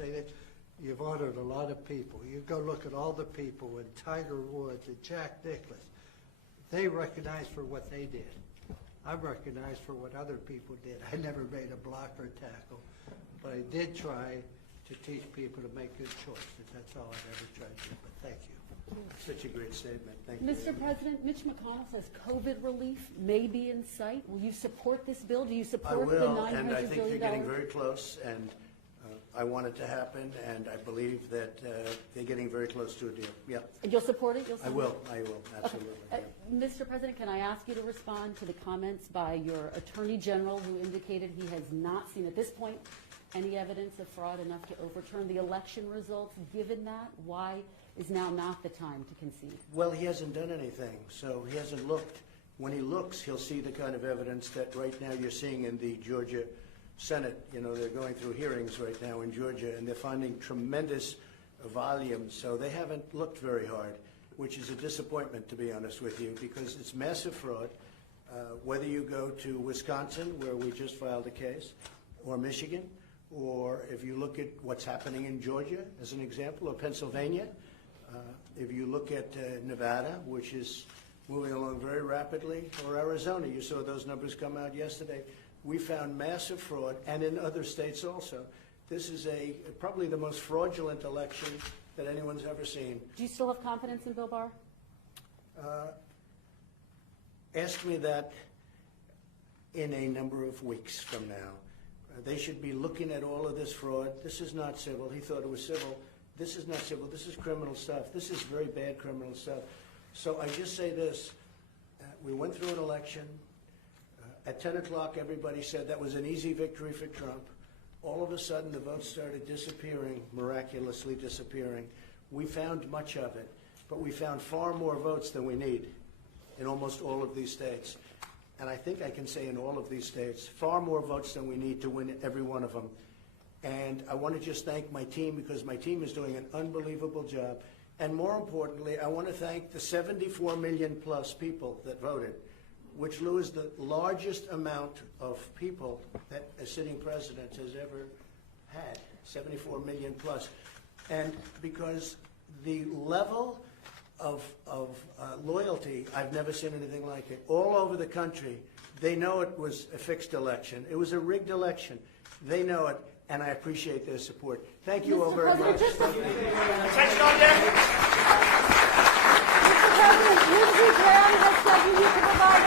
say this. You've honored a lot of people. You go look at all the people in Tiger Woods and Jack Nicklaus. They recognized for what they did. I'm recognized for what other people did. I never made a block or tackle, but I did try to teach people to make good choices. That's all I've ever tried to do, but thank you. Such a great statement. Thank you. Mr. President, Mitch McConnell says COVID relief may be in sight. Will you support this bill? Do you support the $900 billion? I will, and I think they're getting very close, and I want it to happen, and I believe that they're getting very close to a deal. Yeah. And you'll support it? I will, absolutely. Okay. Mr. President, can I ask you to respond to the comments by your Attorney General, who indicated he has not seen at this point any evidence of fraud enough to overturn the election results? Given that, why is now not the time to concede? Well, he hasn't done anything, so he hasn't looked. When he looks, he'll see the kind of evidence that right now you're seeing in the Georgia Senate. You know, they're going through hearings right now in Georgia, and they're finding tremendous volume. So they haven't looked very hard, which is a disappointment, to be honest with you, because it's massive fraud. Whether you go to Wisconsin, where we just filed a case, or Michigan, or if you look at what's happening in Georgia, as an example, or Pennsylvania, if you look at Nevada, which is moving along very rapidly, or Arizona, you saw those numbers come out yesterday. We found massive fraud, and in other states also. This is probably the most fraudulent election that anyone's ever seen. Do you still have confidence in Bill Barr? Ask me that in a number of weeks from now. They should be looking at all of this fraud. This is not civil. He thought it was civil. This is not civil. This is criminal stuff. This is very bad criminal stuff. So I just say this. We went through an election. At 10 o'clock, everybody said that was an easy victory for Trump. All of a sudden, the votes started disappearing, miraculously disappearing. We found much of it, but we found far more votes than we need in almost all of these states. And I think I can say in all of these states, far more votes than we need to win every one of them. And I want to just thank my team, because my team is doing an unbelievable job. And more importantly, I want to thank the 74 million plus people that voted, which, Lou, is the largest amount of people that a sitting president has ever had, 74 million plus. And because the level of loyalty, I've never seen anything like it. All over the country, they know it was a fixed election. It was a rigged election. They know it, and I appreciate their support. Thank you all very much. Mr. President, Lindsey Graham has said you need to provide